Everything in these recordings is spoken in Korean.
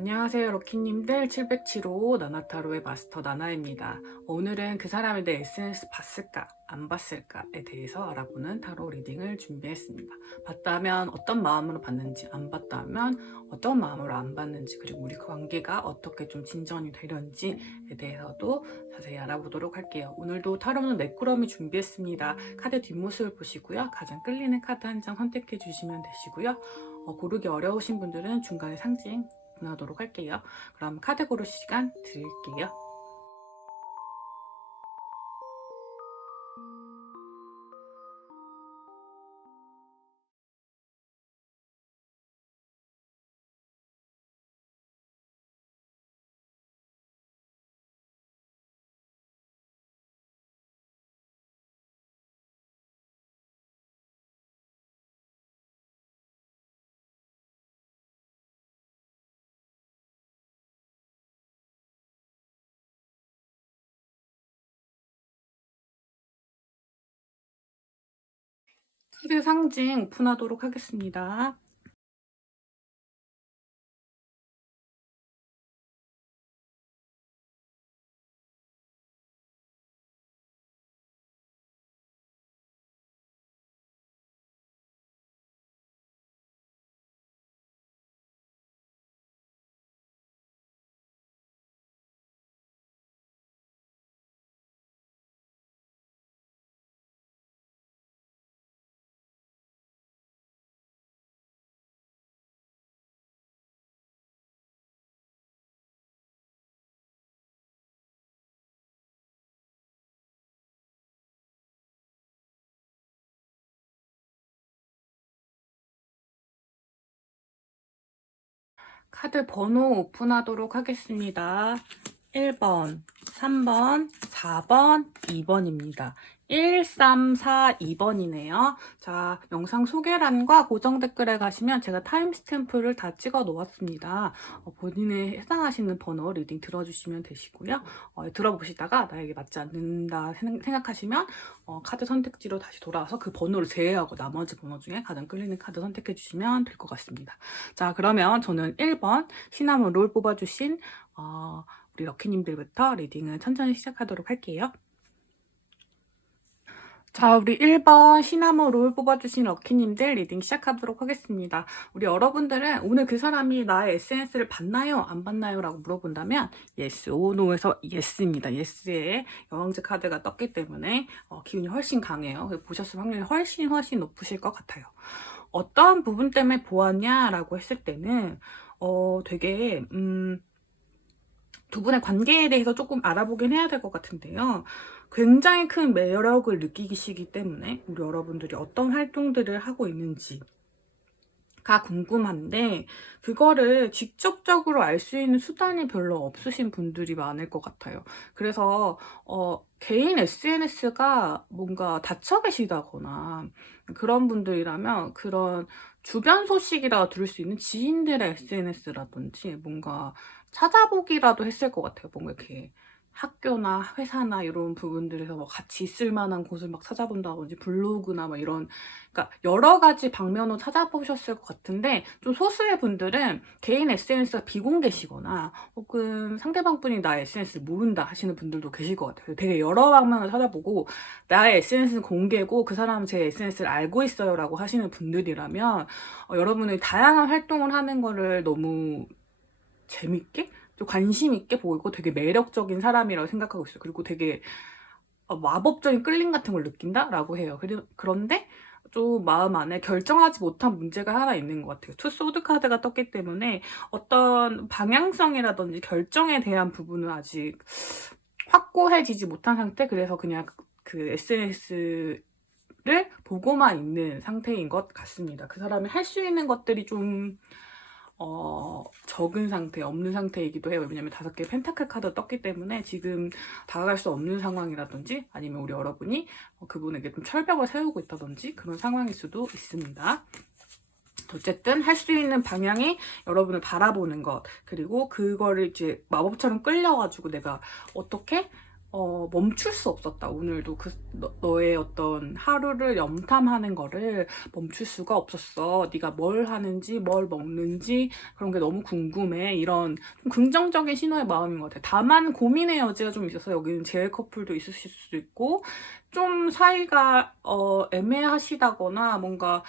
안녕하세요, 럭키님들. 707호 나나타로의 마스터 나나입니다. 오늘은 그 사람이 내 SNS 봤을까 안 봤을까에 대해서 알아보는 타로 리딩을 준비했습니다. 봤다면 어떤 마음으로 봤는지, 안 봤다면 어떤 마음으로 안 봤는지, 그리고 우리 관계가 어떻게 좀 진전이 되려는지에 대해서도 자세히 알아보도록 할게요. 오늘도 타로는 매꾸러미 준비했습니다. 카드 뒷모습을 보시고요. 가장 끌리는 카드 한 장 선택해 주시면 되시고요. 고르기 어려우신 분들은 중간에 상징 하도록 할게요. 그럼 카드 고를 시간 드릴게요. 카드 상징 오픈하도록 하겠습니다. 카드 번호 오픈하도록 하겠습니다. 1번, 3번, 4번, 2번입니다. 1, 3, 4, 2번이네요. 자, 영상 소개란과 고정 댓글에 가시면 제가 타임스탬프를 다 찍어 놓았습니다. 본인에 해당하시는 번호 리딩 들어주시면 되시고요. 들어보시다가 나에게 맞지 않는다 생각하시면 카드 선택지로 다시 돌아와서 그 번호를 제외하고 나머지 번호 중에 가장 끌리는 카드 선택해 주시면 될 것 같습니다. 자, 그러면 저는 1번 시나몬 롤 뽑아주신 우리 럭키님들부터 리딩을 천천히 시작하도록 할게요. 자, 우리 1번 시나몬 롤 뽑아주신 럭키님들 리딩 시작하도록 하겠습니다. 우리 여러분들은 오늘 그 사람이 나의 SNS를 봤나요? 안 봤나요? 라고 물어본다면 yes, o, no에서 yes입니다. yes의 여왕제 카드가 떴기 때문에 기운이 훨씬 강해요. 보셨을 확률이 훨씬 높으실 것 같아요. 어떤 부분 때문에 보았냐라고 했을 때는 되게 두 분의 관계에 대해서 조금 알아보긴 해야 될 것 같은데요. 굉장히 큰 매력을 느끼시기 때문에 우리 여러분들이 어떤 활동들을 하고 있는지가 궁금한데 그거를 직접적으로 알 수 있는 수단이 별로 없으신 분들이 많을 것 같아요. 그래서 개인 SNS가 뭔가 닫혀 계시다거나 그런 분들이라면 그런 주변 소식이라 들을 수 있는 지인들의 SNS라든지 뭔가 찾아보기라도 했을 것 같아요. 뭔가 이렇게 학교나 회사나 이런 부분들에서 뭐 같이 있을 만한 곳을 막 찾아본다든지 블로그나 막 이런, 그러니까 여러 가지 방면으로 찾아보셨을 것 같은데 좀 소수의 분들은 개인 SNS가 비공개시거나 혹은 상대방 분이 나의 SNS를 모른다 하시는 분들도 계실 것 같아요. 되게 여러 방면을 찾아보고 나의 SNS는 공개고 그 사람은 제 SNS를 알고 있어요 라고 하시는 분들이라면 여러분이 다양한 활동을 하는 거를 너무 재밌게 좀 관심 있게 보이고 되게 매력적인 사람이라고 생각하고 있어요. 그리고 되게 마법적인 끌림 같은 걸 느낀다라고 해요. 그런데 좀 마음 안에 결정하지 못한 문제가 하나 있는 것 같아요. 투 소드 카드가 떴기 때문에 어떤 방향성이라든지 결정에 대한 부분은 아직 확고해지지 못한 상태. 그래서 그냥 그 SNS를 보고만 있는 상태인 것 같습니다. 그 사람이 할 수 있는 것들이 좀 적은 상태, 없는 상태이기도 해요. 왜냐면 5개의 펜타클 카드 떴기 때문에 지금 다가갈 수 없는 상황이라든지 아니면 우리 여러분이 그분에게 좀 철벽을 세우고 있다든지 그런 상황일 수도 있습니다. 어쨌든 할 수 있는 방향이 여러분을 바라보는 것, 그리고 그거를 이제 마법처럼 끌려가지고 내가 어떻게 멈출 수 없었다. 오늘도 너의 어떤 하루를 염탐하는 거를 멈출 수가 없었어. 네가 뭘 하는지, 뭘 먹는지 그런 게 너무 궁금해. 이런 좀 긍정적인 신호의 마음인 것 같아. 다만 고민의 여지가 좀 있어서 여기는 재회 커플도 있으실 수도 있고 좀 사이가 애매하시다거나 뭔가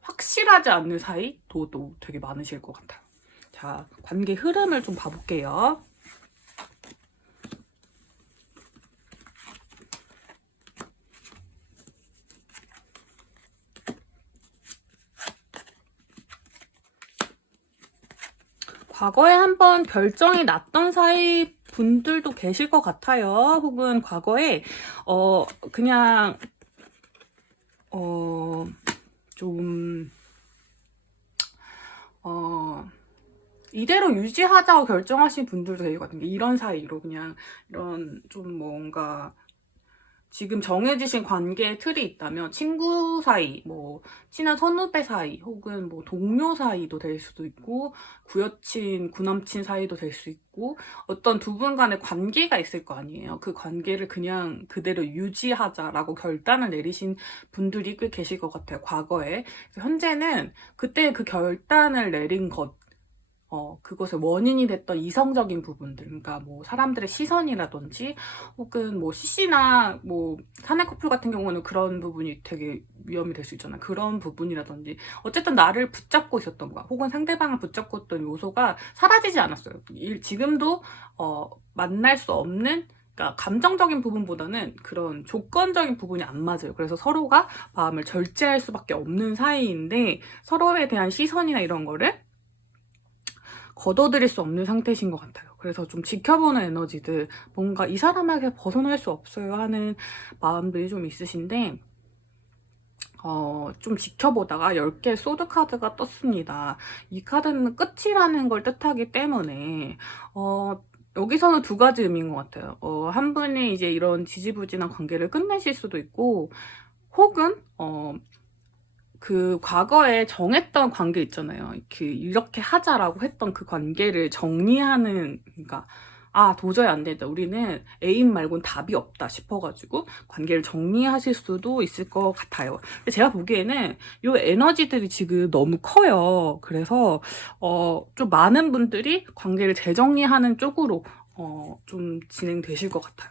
확실하지 않는 사이도 되게 많으실 것 같아요. 자, 관계 흐름을 좀 봐볼게요. 과거에 한번 결정이 났던 사이 분들도 계실 것 같아요. 혹은 과거에 그냥 좀 이대로 유지하자고 결정하신 분들도 계시거든요. 이런 사이로 그냥 이런 좀 뭔가 지금 정해지신 관계의 틀이 있다면 친구 사이, 뭐 친한 선후배 사이, 혹은 뭐 동료 사이도 될 수도 있고 구여친, 구남친 사이도 될 수 있고 어떤 두 분 간의 관계가 있을 거 아니에요. 그 관계를 그냥 그대로 유지하자라고 결단을 내리신 분들이 꽤 계실 것 같아요. 과거에. 현재는 그때 그 결단을 내린 그것의 원인이 됐던 이성적인 부분들, 그러니까 뭐 사람들의 시선이라든지 혹은 뭐 CC나 뭐 사내 커플 같은 경우는 그런 부분이 되게 위험이 될 수 있잖아요. 그런 부분이라든지 어쨌든 나를 붙잡고 있었던 거 혹은 상대방을 붙잡고 있던 요소가 사라지지 않았어요. 지금도 만날 수 없는, 그러니까 감정적인 부분보다는 그런 조건적인 부분이 안 맞아요. 그래서 서로가 마음을 절제할 수밖에 없는 사이인데 서로에 대한 시선이나 이런 거를 거둬들일 수 없는 상태이신 것 같아요. 그래서 좀 지켜보는 에너지들, 뭔가 이 사람에게 벗어날 수 없어요 하는 마음들이 좀 있으신데 좀 지켜보다가 10개 소드 카드가 떴습니다. 이 카드는 끝이라는 걸 뜻하기 때문에 여기서는 두 가지 의미인 것 같아요. 한 분이 이제 이런 지지부진한 관계를 끝내실 수도 있고 혹은 그 과거에 정했던 관계 있잖아요. 이렇게 하자라고 했던 그 관계를 정리하는, 그러니까 도저히 안 된다. 우리는 애인 말고는 답이 없다 싶어가지고 관계를 정리하실 수도 있을 것 같아요. 근데 제가 보기에는 이 에너지들이 지금 너무 커요. 그래서 좀 많은 분들이 관계를 재정리하는 쪽으로 좀 진행되실 것 같아요.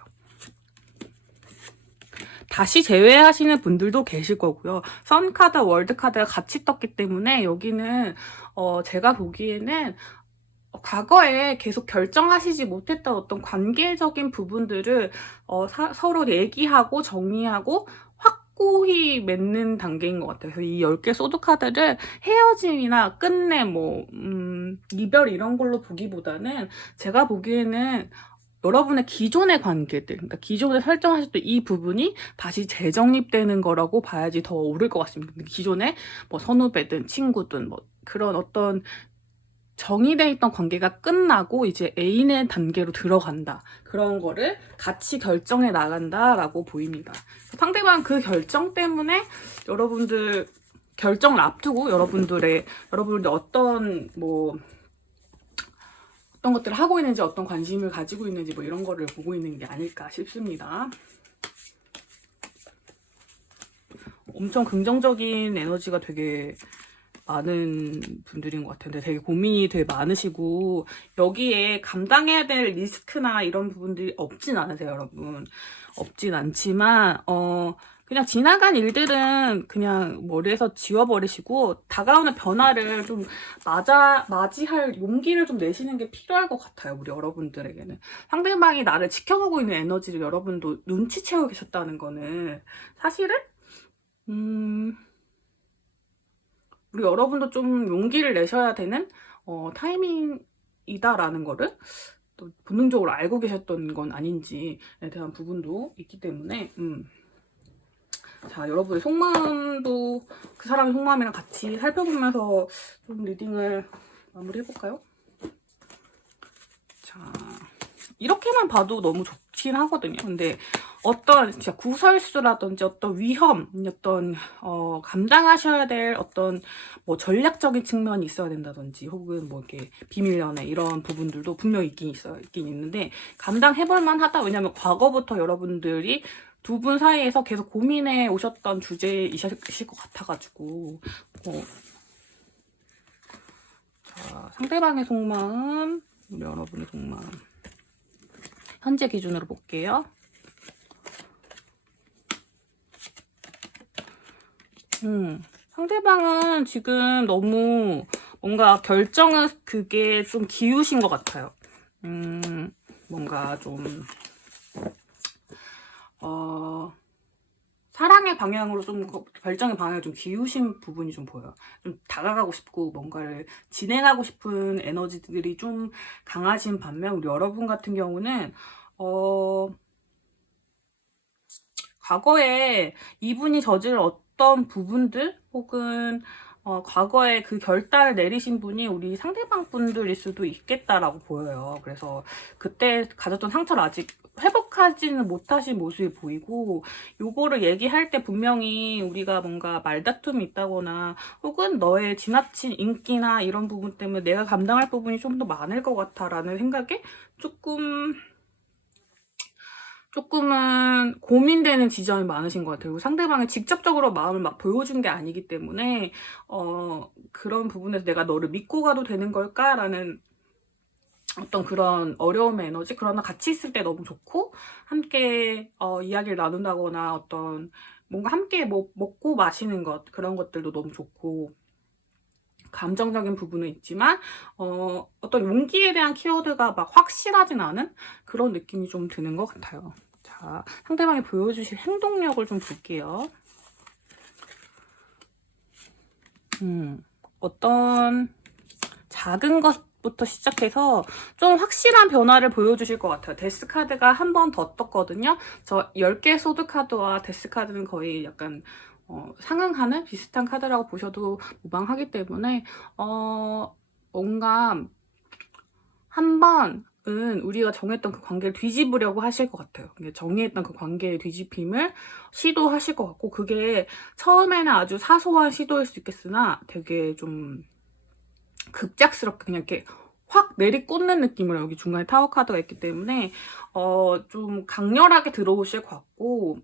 다시 재회하시는 분들도 계실 거고요. 선카드, 월드카드가 같이 떴기 때문에 여기는 제가 보기에는 과거에 계속 결정하시지 못했던 어떤 관계적인 부분들을 서로 얘기하고 정리하고 확고히 맺는 단계인 것 같아요. 그래서 이 10개 소드카드를 헤어짐이나 끝내 이별 이런 걸로 보기보다는 제가 보기에는 여러분의 기존의 관계들, 그러니까 기존에 설정하셨던 이 부분이 다시 재정립되는 거라고 봐야지 더 옳을 것 같습니다. 기존에 뭐 선후배든 친구든 뭐 그런 어떤 정의되어 있던 관계가 끝나고 이제 애인의 단계로 들어간다. 그런 거를 같이 결정해 나간다라고 보입니다. 상대방 그 결정 때문에 여러분들 결정을 앞두고 여러분들의 어떤 것들을 하고 있는지, 어떤 관심을 가지고 있는지 뭐 이런 거를 보고 있는 게 아닐까 싶습니다. 엄청 긍정적인 에너지가 되게 많은 분들인 것 같은데 되게 고민이 되게 많으시고 여기에 감당해야 될 리스크나 이런 부분들이 없진 않으세요, 여러분. 없진 않지만 그냥 지나간 일들은 그냥 머리에서 지워버리시고 다가오는 변화를 좀 맞이할 용기를 좀 내시는 게 필요할 것 같아요. 우리 여러분들에게는. 상대방이 나를 지켜보고 있는 에너지를 여러분도 눈치채고 계셨다는 거는 사실은 우리 여러분도 좀 용기를 내셔야 되는 타이밍이다라는 거를 또 본능적으로 알고 계셨던 건 아닌지에 대한 부분도 있기 때문에 자, 여러분의 속마음도 그 사람의 속마음이랑 같이 살펴보면서 좀 리딩을 마무리해볼까요? 자, 이렇게만 봐도 너무 좋긴 하거든요. 근데 어떤 진짜 구설수라든지 어떤 위험, 어떤 감당하셔야 될 어떤 뭐 전략적인 측면이 있어야 된다든지 혹은 뭐 이렇게 비밀 연애 이런 부분들도 분명히 있긴 있는데 감당해볼 만하다. 왜냐면 과거부터 여러분들이 두 분 사이에서 계속 고민해 오셨던 주제이실 것 같아가지고 자, 상대방의 속마음, 우리 여러분의 속마음 현재 기준으로 볼게요. 상대방은 지금 너무 뭔가 결정은 그게 좀 기우신 것 같아요. 뭔가 좀 사랑의 방향으로 좀 결정의 방향을 좀 기우신 부분이 좀 보여요. 좀 다가가고 싶고 뭔가를 진행하고 싶은 에너지들이 좀 강하신 반면 우리 여러분 같은 경우는 과거에 이분이 저지른 어떤 부분들 혹은 과거에 그 결단을 내리신 분이 우리 상대방 분들일 수도 있겠다라고 보여요. 그래서 그때 가졌던 상처를 아직 회복하지는 못하신 모습이 보이고 요거를 얘기할 때 분명히 우리가 뭔가 말다툼이 있다거나 혹은 너의 지나친 인기나 이런 부분 때문에 내가 감당할 부분이 좀 더 많을 것 같아 라는 생각에 조금은 고민되는 지점이 많으신 것 같아요. 상대방이 직접적으로 마음을 막 보여준 게 아니기 때문에 그런 부분에서 내가 너를 믿고 가도 되는 걸까라는 어떤 그런 어려움의 에너지. 그러나 같이 있을 때 너무 좋고 함께 이야기를 나눈다거나 어떤 뭔가 함께 먹고 마시는 것 그런 것들도 너무 좋고 감정적인 부분은 있지만 어떤 용기에 대한 키워드가 막 확실하진 않은 그런 느낌이 좀 드는 것 같아요. 자, 상대방이 보여주실 행동력을 좀 볼게요. 어떤 작은 것부터 시작해서 좀 확실한 변화를 보여주실 것 같아요. 데스 카드가 한 번 더 떴거든요. 저 10개 소드 카드와 데스 카드는 거의 약간 상응하는 비슷한 카드라고 보셔도 무방하기 때문에 뭔가 한 번은 우리가 정했던 그 관계를 뒤집으려고 하실 것 같아요. 정의했던 그 관계의 뒤집힘을 시도하실 것 같고 그게 처음에는 아주 사소한 시도일 수 있겠으나 되게 좀 급작스럽게 그냥 이렇게 확 내리꽂는 느낌으로 여기 중간에 타워 카드가 있기 때문에 좀 강렬하게 들어오실 것 같고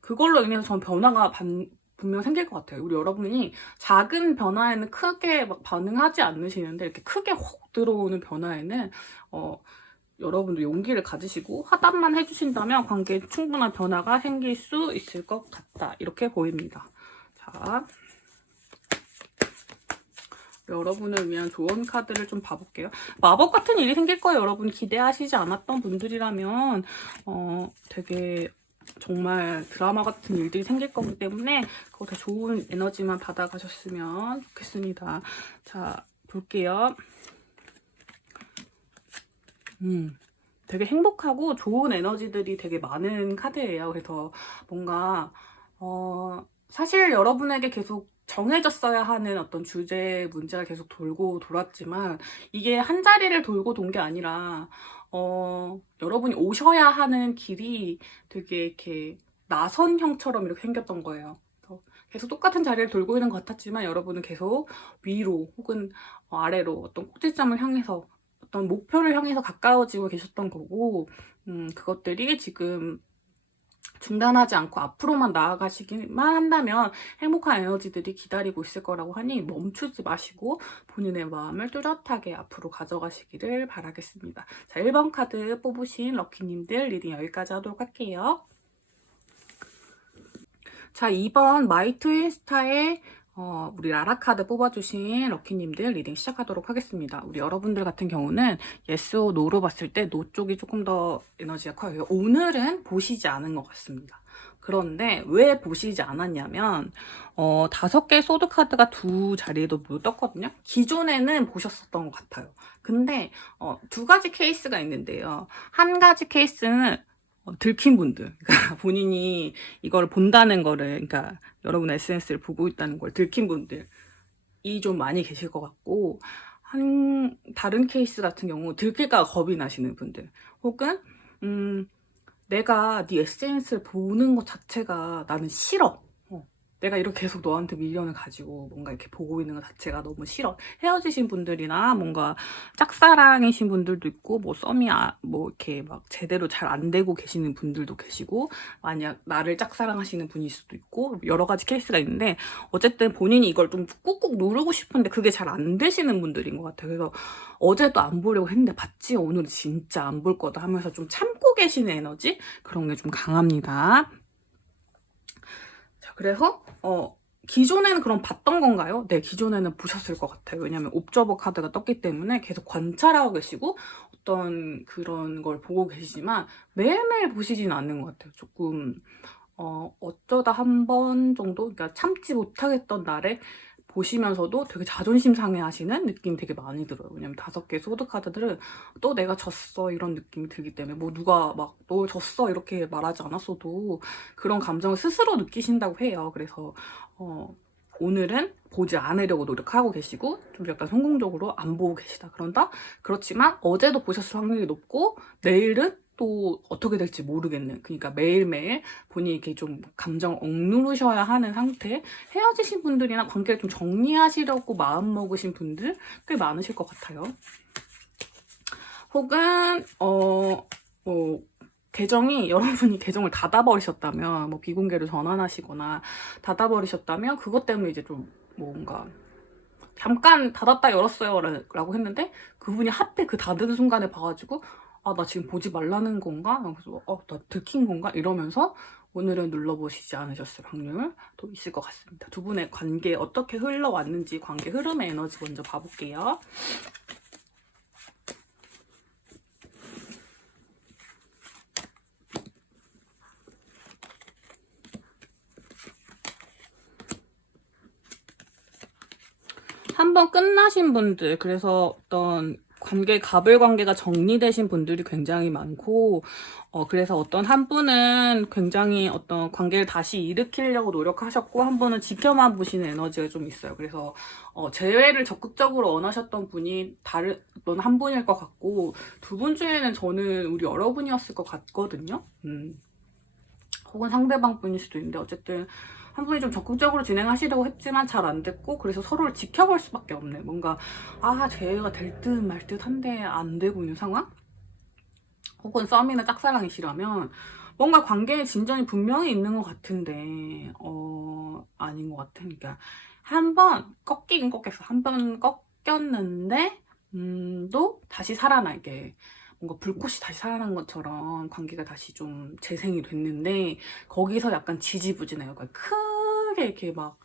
그걸로 인해서 전 변화가 분명 생길 것 같아요. 우리 여러분이 작은 변화에는 크게 막 반응하지 않으시는데 이렇게 크게 확 들어오는 변화에는 여러분도 용기를 가지시고 하단만 해주신다면 관계에 충분한 변화가 생길 수 있을 것 같다. 이렇게 보입니다. 자, 여러분을 위한 조언 카드를 좀 봐볼게요. 마법 같은 일이 생길 거예요. 여러분 기대하시지 않았던 분들이라면 되게 정말 드라마 같은 일들이 생길 거기 때문에 그거 다 좋은 에너지만 받아가셨으면 좋겠습니다. 자, 볼게요. 되게 행복하고 좋은 에너지들이 되게 많은 카드예요. 그래서 뭔가 사실 여러분에게 계속 정해졌어야 하는 어떤 주제 문제가 계속 돌고 돌았지만 이게 한 자리를 돌고 돈 게 아니라 여러분이 오셔야 하는 길이 되게 이렇게 나선형처럼 이렇게 생겼던 거예요. 계속 똑같은 자리를 돌고 있는 것 같았지만 여러분은 계속 위로 혹은 아래로 어떤 꼭지점을 향해서 어떤 목표를 향해서 가까워지고 계셨던 거고 그것들이 지금 중단하지 않고 앞으로만 나아가시기만 한다면 행복한 에너지들이 기다리고 있을 거라고 하니 멈추지 마시고 본인의 마음을 뚜렷하게 앞으로 가져가시기를 바라겠습니다. 자, 1번 카드 뽑으신 럭키님들 리딩 여기까지 하도록 할게요. 자, 2번 마이 트윈스타의 우리 라라 카드 뽑아주신 럭키님들 리딩 시작하도록 하겠습니다. 우리 여러분들 같은 경우는 yes or no로 봤을 때 no 쪽이 조금 더 에너지가 커요. 오늘은 보시지 않은 것 같습니다. 그런데 왜 보시지 않았냐면 5개의 소드 카드가 두 자리에도 모두 떴거든요. 기존에는 보셨었던 것 같아요. 근데 2가지 케이스가 있는데요. 한 가지 케이스는 들킨 분들, 그러니까 본인이 이걸 본다는 거를, 그러니까 여러분 SNS를 보고 있다는 걸 들킨 분들이 좀 많이 계실 것 같고, 다른 케이스 같은 경우 들킬까 겁이 나시는 분들, 혹은 내가 네 SNS를 보는 것 자체가 나는 싫어. 내가 이렇게 계속 너한테 미련을 가지고 뭔가 이렇게 보고 있는 것 자체가 너무 싫어. 헤어지신 분들이나 뭔가 짝사랑이신 분들도 있고, 뭐 썸이 뭐 이렇게 막 제대로 잘 안 되고 계시는 분들도 계시고, 만약 나를 짝사랑하시는 분일 수도 있고, 여러 가지 케이스가 있는데, 어쨌든 본인이 이걸 좀 꾹꾹 누르고 싶은데 그게 잘 안 되시는 분들인 것 같아요. 그래서 어제도 안 보려고 했는데 봤지? 오늘은 진짜 안 볼 거다 하면서 좀 참고 계시는 에너지? 그런 게 좀 강합니다. 그래서 기존에는 그럼 봤던 건가요? 네, 기존에는 보셨을 것 같아요. 왜냐면 옵저버 카드가 떴기 때문에 계속 관찰하고 계시고 어떤 그런 걸 보고 계시지만 매일매일 보시지는 않는 것 같아요. 조금 어쩌다 한 번 정도, 그러니까 참지 못하겠던 날에 보시면서도 되게 자존심 상해하시는 느낌이 되게 많이 들어요. 왜냐면 5개 소드 카드들은 또 내가 졌어 이런 느낌이 들기 때문에, 뭐 누가 막 너 졌어 이렇게 말하지 않았어도 그런 감정을 스스로 느끼신다고 해요. 그래서 오늘은 보지 않으려고 노력하고 계시고 좀 약간 성공적으로 안 보고 계시다 그런다. 그렇지만 어제도 보셨을 확률이 높고 내일은 또 어떻게 될지 모르겠는, 그러니까 매일매일 본인이 이렇게 좀 감정 억누르셔야 하는 상태. 헤어지신 분들이나 관계를 좀 정리하시려고 마음먹으신 분들 꽤 많으실 것 같아요. 혹은 뭐 여러분이 계정을 닫아버리셨다면, 뭐 비공개로 전환하시거나 닫아버리셨다면 그것 때문에 이제 좀 뭔가 잠깐 닫았다 열었어요 라고 했는데 그분이 하필 그 닫은 순간에 봐가지고 나 지금 보지 말라는 건가? 그래서 나 들킨 건가? 이러면서 오늘은 눌러보시지 않으셨을 확률도 있을 것 같습니다. 두 분의 관계 어떻게 흘러왔는지 관계 흐름의 에너지 먼저 봐볼게요. 한번 끝나신 분들, 그래서 어떤 갑을 관계가 정리되신 분들이 굉장히 많고, 그래서 어떤 한 분은 굉장히 어떤 관계를 다시 일으키려고 노력하셨고, 한 분은 지켜만 보시는 에너지가 좀 있어요. 그래서 재회를 적극적으로 원하셨던 분이 어떤 한 분일 것 같고, 두 분 중에는 저는 우리 여러분이었을 것 같거든요. 혹은 상대방 분일 수도 있는데, 어쨌든 한 분이 좀 적극적으로 진행하시려고 했지만 잘 안 됐고, 그래서 서로를 지켜볼 수밖에 없네. 뭔가 재회가 될 듯 말 듯 한데 안 되고 있는 상황? 혹은 썸이나 짝사랑이시라면 뭔가 관계의 진전이 분명히 있는 것 같은데 아닌 것 같아. 그러니까 한 번 꺾이긴 꺾였어. 한 번 꺾였는데 또 다시 살아나게, 뭔가 불꽃이 다시 살아난 것처럼 관계가 다시 좀 재생이 됐는데 거기서 약간 지지부진해요. 그러니까 크게 이렇게 막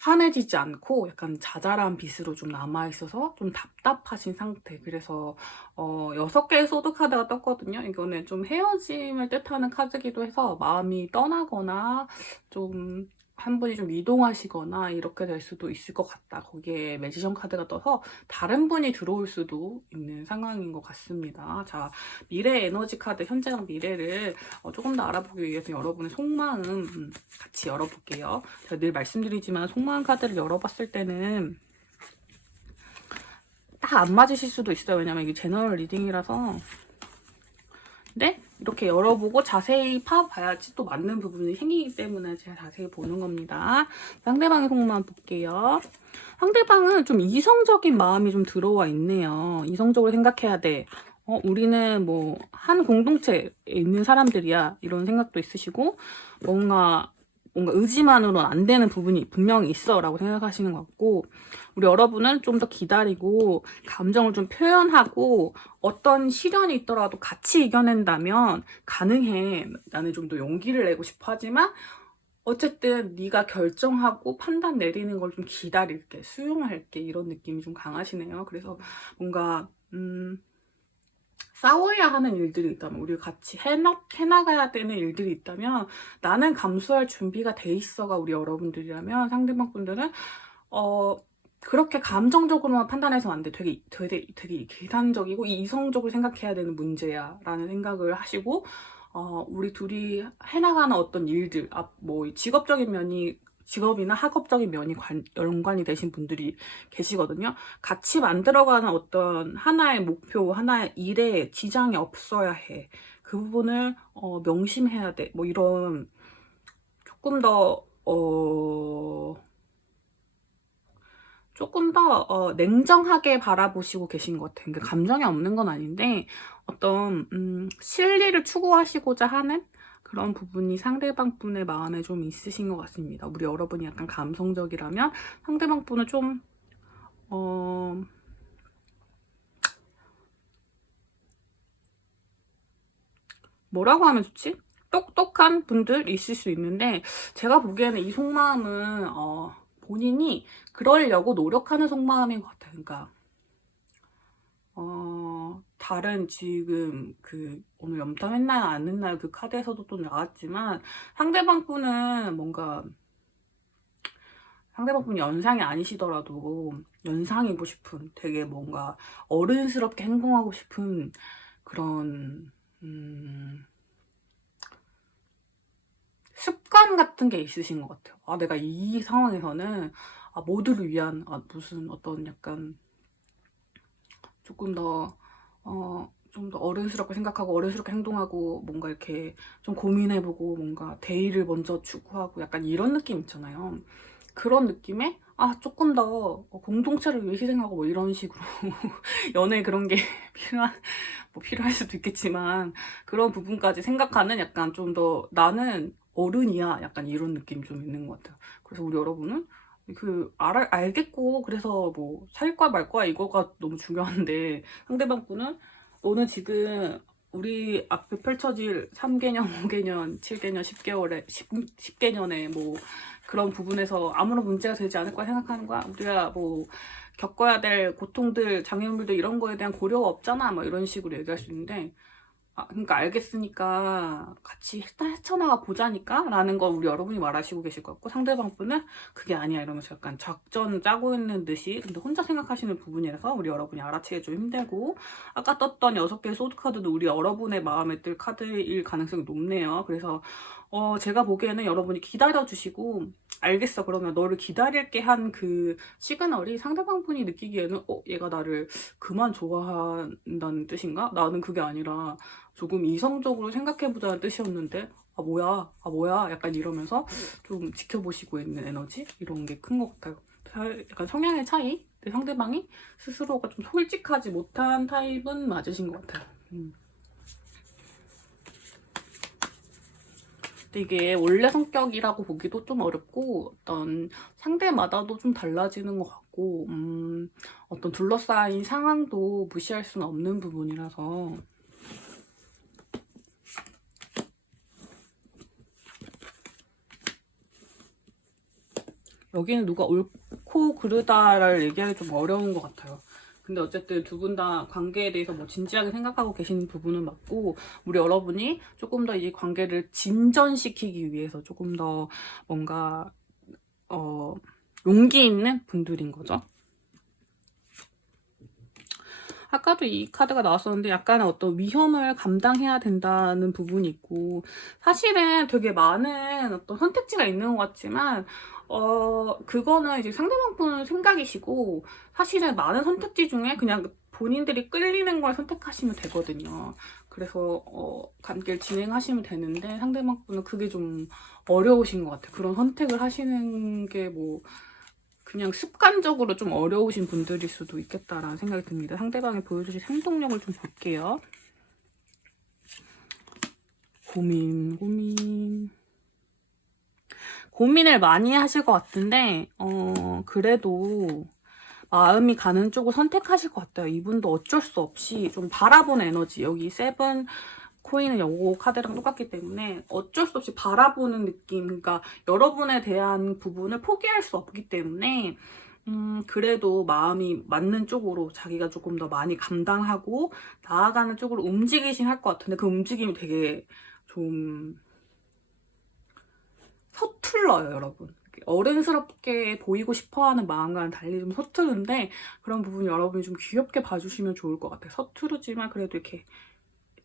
환해지지 않고 약간 자잘한 빛으로 좀 남아있어서 좀 답답하신 상태. 그래서 6개의 소드 카드가 떴거든요. 이거는 좀 헤어짐을 뜻하는 카드기도 해서 마음이 떠나거나 좀 한 분이 좀 이동하시거나 이렇게 될 수도 있을 것 같다. 거기에 매지션 카드가 떠서 다른 분이 들어올 수도 있는 상황인 것 같습니다. 자, 미래 에너지 카드, 현재랑 미래를 조금 더 알아보기 위해서 여러분의 속마음 같이 열어볼게요. 제가 늘 말씀드리지만 속마음 카드를 열어봤을 때는 딱 안 맞으실 수도 있어요. 왜냐면 이게 제너럴 리딩이라서. 근데 이렇게 열어보고 자세히 파봐야지 또 맞는 부분이 생기기 때문에 제가 자세히 보는 겁니다. 상대방의 속마음 볼게요. 상대방은 좀 이성적인 마음이 좀 들어와 있네요. 이성적으로 생각해야 돼. 우리는 뭐 한 공동체에 있는 사람들이야, 이런 생각도 있으시고, 뭔가 의지만으로는 안 되는 부분이 분명히 있어 라고 생각하시는 것 같고, 우리 여러분은 좀 더 기다리고 감정을 좀 표현하고 어떤 시련이 있더라도 같이 이겨낸다면 가능해. 나는 좀 더 용기를 내고 싶어 하지만 어쨌든 네가 결정하고 판단 내리는 걸 좀 기다릴게, 수용할게, 이런 느낌이 좀 강하시네요. 그래서 뭔가 싸워야 하는 일들이 있다면, 우리가 같이 해나가야 되는 일들이 있다면 나는 감수할 준비가 돼 있어가 우리 여러분들이라면, 상대방 분들은 그렇게 감정적으로만 판단해서는 안 돼. 되게 계산적이고 이성적으로 생각해야 되는 문제야 라는 생각을 하시고, 우리 둘이 해나가는 어떤 일들, 뭐 직업이나 학업적인 면이 연관이 되신 분들이 계시거든요. 같이 만들어가는 어떤 하나의 목표, 하나의 일에 지장이 없어야 해. 그 부분을 명심해야 돼. 뭐 이런 조금 더 냉정하게 바라보시고 계신 것 같아요. 그러니까 감정이 없는 건 아닌데 어떤 실리를 추구하시고자 하는 그런 부분이 상대방 분의 마음에 좀 있으신 것 같습니다. 우리 여러분이 약간 감성적이라면 상대방 분은 좀 뭐라고 하면 좋지? 똑똑한 분들 있을 수 있는데 제가 보기에는 이 속마음은 본인이 그러려고 노력하는 속마음인 것 같아요. 그러니까 다른 지금 오늘 염탐했나요 안 했나요 그 카드에서도 또 나왔지만 상대방 분은 뭔가 상대방 분이 연상이 아니시더라도 연상이고 싶은 되게 뭔가 어른스럽게 행동하고 싶은 그런 습관 같은 게 있으신 것 같아요. 내가 이 상황에서는 모두를 위한 무슨 어떤 약간 조금 더 좀 더 어른스럽게 생각하고 어른스럽게 행동하고 뭔가 이렇게 좀 고민해보고 뭔가 대의를 먼저 추구하고 약간 이런 느낌 있잖아요. 그런 느낌에 조금 더 공동체를 위해 희생하고 뭐 이런 식으로 연애에 그런 게 필요할 수도 있겠지만 그런 부분까지 생각하는 약간 좀 더 나는 어른이야 약간 이런 느낌 좀 있는 것 같아요. 그래서 우리 여러분은 알겠고 그래서 뭐 살 거야 말 거야 이거가 너무 중요한데 상대방 분은 너는 지금 우리 앞에 펼쳐질 3개년, 5개년, 7개년, 10개월에 10개년에 뭐 그런 부분에서 아무런 문제가 되지 않을 거야 생각하는 거야. 우리가 뭐 겪어야 될 고통들, 장애물들 이런 거에 대한 고려가 없잖아. 뭐 이런 식으로 얘기할 수 있는데 그러니까 알겠으니까 같이 헤쳐나가 보자니까 라는 거 우리 여러분이 말하시고 계실 것 같고 상대방 분은 그게 아니야 이러면서 약간 작전 짜고 있는 듯이 근데 혼자 생각하시는 부분이라서 우리 여러분이 알아채기 좀 힘들고 아까 떴던 6개의 소드카드도 우리 여러분의 마음에 들 카드일 가능성이 높네요. 그래서 제가 보기에는 여러분이 기다려주시고 알겠어 그러면 너를 기다릴게 한 그 시그널이 상대방 분이 느끼기에는 얘가 나를 그만 좋아한다는 뜻인가? 나는 그게 아니라 조금 이성적으로 생각해보자는 뜻이었는데 뭐야 약간 이러면서 좀 지켜보시고 있는 에너지 이런 게 큰 것 같아요. 약간 성향의 차이? 상대방이 스스로가 좀 솔직하지 못한 타입은 맞으신 것 같아요. 근데 이게 원래 성격이라고 보기도 좀 어렵고 어떤 상대마다도 좀 달라지는 것 같고 어떤 둘러싸인 상황도 무시할 수는 없는 부분이라서 여기는 누가 옳고 그르다를 얘기하기 좀 어려운 것 같아요. 근데 어쨌든 두 분 다 관계에 대해서 뭐 진지하게 생각하고 계시는 부분은 맞고 우리 여러분이 조금 더 이 관계를 진전시키기 위해서 조금 더 뭔가 용기 있는 분들인 거죠. 아까도 이 카드가 나왔었는데 약간의 어떤 위험을 감당해야 된다는 부분이 있고 사실은 되게 많은 어떤 선택지가 있는 것 같지만 그거는 이제 상대방 분 생각이시고 사실은 많은 선택지 중에 그냥 본인들이 끌리는 걸 선택하시면 되거든요. 그래서 관계를 진행하시면 되는데 상대방 분은 그게 좀 어려우신 것 같아요. 그런 선택을 하시는 게 뭐 그냥 습관적으로 좀 어려우신 분들일 수도 있겠다라는 생각이 듭니다. 상대방이 보여주실 행동력을 좀 볼게요. 고민을 많이 하실 것 같은데 그래도 마음이 가는 쪽을 선택하실 것 같아요. 이분도 어쩔 수 없이 좀 바라보는 에너지 여기 세븐 코인은 요거 카드랑 똑같기 때문에 어쩔 수 없이 바라보는 느낌 그러니까 여러분에 대한 부분을 포기할 수 없기 때문에 그래도 마음이 맞는 쪽으로 자기가 조금 더 많이 감당하고 나아가는 쪽으로 움직이긴 할 것 같은데 그 움직임이 되게 좀 서툴러요, 여러분. 어른스럽게 보이고 싶어하는 마음과는 달리 좀 서투른데 그런 부분 여러분이 좀 귀엽게 봐주시면 좋을 것 같아요. 서투르지만 그래도 이렇게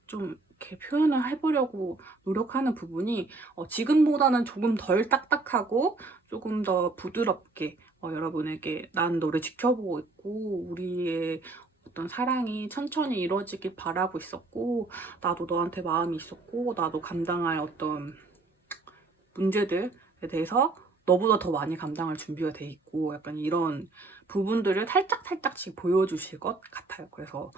좀 이렇게 표현을 해보려고 노력하는 부분이 지금보다는 조금 덜 딱딱하고 조금 더 부드럽게 여러분에게 난 너를 지켜보고 있고 우리의 어떤 사랑이 천천히 이루어지길 바라고 있었고, 나도 너한테 마음이 있었고, 나도 감당할 어떤 문제들에 대해서 너보다 더 많이 감당할 준비가 돼 있고, 약간 이런 부분들을 살짝씩 보여주실 것 같아요. 그래서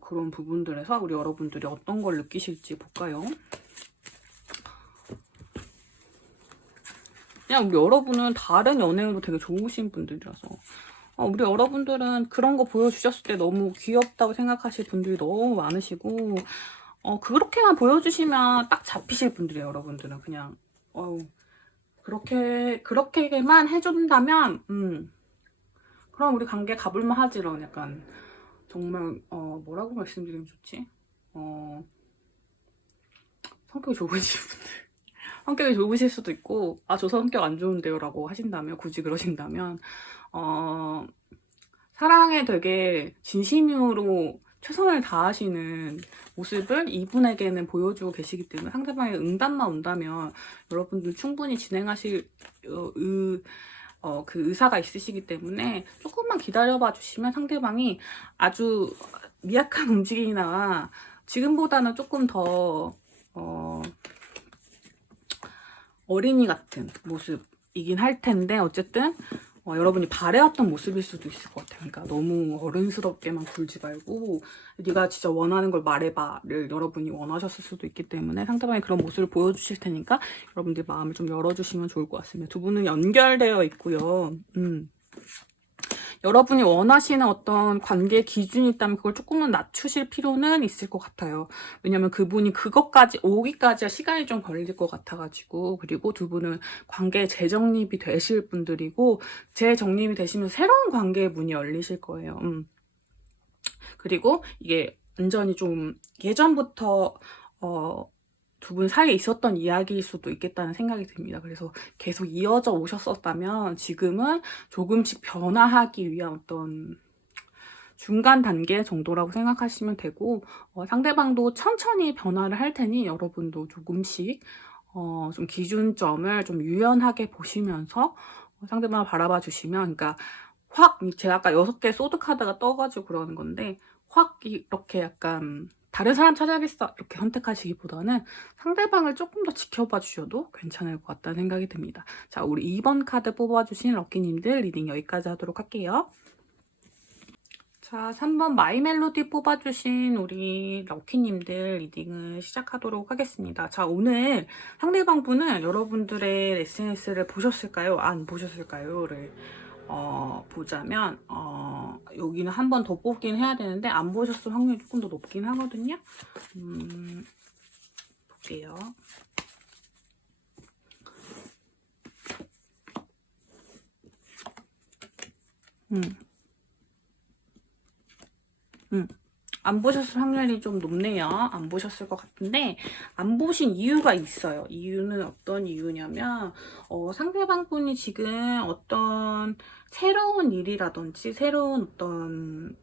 그런 부분들에서 우리 여러분들이 어떤 걸 느끼실지 볼까요? 그냥 우리 여러분은 다른 연애운도 되게 좋으신 분들이라서 우리 여러분들은 그런 거 보여주셨을 때 너무 귀엽다고 생각하실 분들이 너무 많으시고, 그렇게만 보여주시면 딱 잡히실 분들이에요. 여러분들은 그냥 그렇게만 해준다면 그럼 우리 관계 가볼만 하지. 이런 약간 정말 뭐라고 말씀드리면 좋지? 성격이 좋으신 분들, 성격이 좋으실 수도 있고, 저 성격 안 좋은데요 라고 하신다면, 굳이 그러신다면 사랑에 되게 진심으로 최선을 다하시는 모습을 이분에게는 보여주고 계시기 때문에, 상대방의 응답만 온다면 여러분들 충분히 진행하실 그 의사가 있으시기 때문에 조금만 기다려봐 주시면 상대방이 아주 미약한 움직임이나 지금보다는 조금 더 어린이 같은 모습이긴 할 텐데, 어쨌든 여러분이 바래왔던 모습일 수도 있을 것 같아요. 그러니까 너무 어른스럽게만 굴지 말고 네가 진짜 원하는 걸 말해봐를 여러분이 원하셨을 수도 있기 때문에 상대방이 그런 모습을 보여주실 테니까 여러분들 마음을 좀 열어주시면 좋을 것 같습니다. 두 분은 연결되어 있고요. 여러분이 원하시는 어떤 관계 기준이 있다면 그걸 조금은 낮추실 필요는 있을 것 같아요. 왜냐면 그분이 그것까지 오기까지 시간이 좀 걸릴 것 같아가지고, 그리고 두 분은 관계 재정립이 되실 분들이고, 재정립이 되시면 새로운 관계의 문이 열리실 거예요. 그리고 이게 완전히 좀 예전부터 두 분 사이에 있었던 이야기일 수도 있겠다는 생각이 듭니다. 그래서 계속 이어져 오셨었다면 지금은 조금씩 변화하기 위한 어떤 중간 단계 정도라고 생각하시면 되고, 상대방도 천천히 변화를 할 테니 여러분도 조금씩 좀 기준점을 좀 유연하게 보시면서 상대방을 바라봐 주시면, 그러니까 확 제가 아까 6개 소드카드가 떠가지고 그러는 건데, 확 이렇게 약간 다른 사람 찾아야겠어 이렇게 선택하시기보다는 상대방을 조금 더 지켜봐 주셔도 괜찮을 것 같다는 생각이 듭니다. 자, 우리 2번 카드 뽑아주신 럭키님들 리딩 여기까지 하도록 할게요. 자, 3번 마이 멜로디 뽑아주신 우리 럭키님들 리딩을 시작하도록 하겠습니다. 자, 오늘 상대방 분은 여러분들의 SNS를 보셨을까요? 안 보셨을까요?를 보자면 여기는 한 번 더 뽑긴 해야 되는데 안 보셨을 확률이 조금 더 높긴 하거든요. 볼게요. 안 보셨을 확률이 좀 높네요. 안 보셨을 것 같은데 안 보신 이유가 있어요. 이유는 어떤 이유냐면 상대방 분이 지금 어떤 새로운 일이라든지 새로운 어떤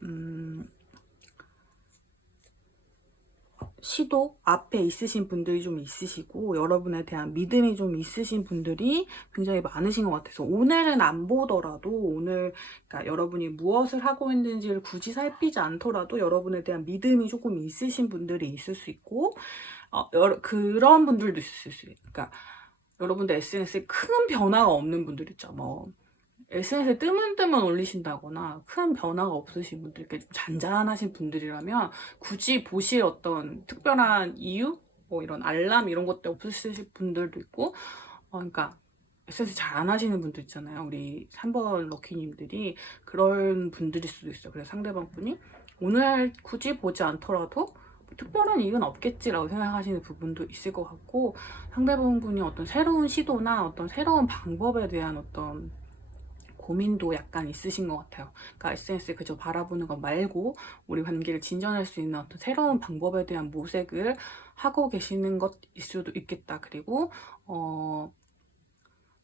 시도 앞에 있으신 분들이 좀 있으시고, 여러분에 대한 믿음이 좀 있으신 분들이 굉장히 많으신 것 같아서 오늘은 안 보더라도, 그러니까 여러분이 무엇을 하고 있는지를 굳이 살피지 않더라도 여러분에 대한 믿음이 조금 있으신 분들이 있을 수 있고, 그런 분들도 있을 수 있어요. 그러니까 여러분들 SNS에 큰 변화가 없는 분들 있죠. 뭐 SNS에 뜨문뜨문 올리신다거나 큰 변화가 없으신 분들, 좀 잔잔하신 분들이라면 굳이 보실 어떤 특별한 이유? 뭐 이런 알람 이런 것도 없으실 분들도 있고, 그러니까 SNS 잘 안 하시는 분들 있잖아요. 우리 3번 럭키님들이 그런 분들일 수도 있어요. 그래서 상대방 분이 오늘 굳이 보지 않더라도 특별한 이유는 없겠지라고 생각하시는 부분도 있을 것 같고, 상대방 분이 어떤 새로운 시도나 어떤 새로운 방법에 대한 어떤 고민도 약간 있으신 것 같아요. 그러니까 SNS에 그저 바라보는 것 말고 우리 관계를 진전할 수 있는 어떤 새로운 방법에 대한 모색을 하고 계시는 것일 수도 있겠다. 그리고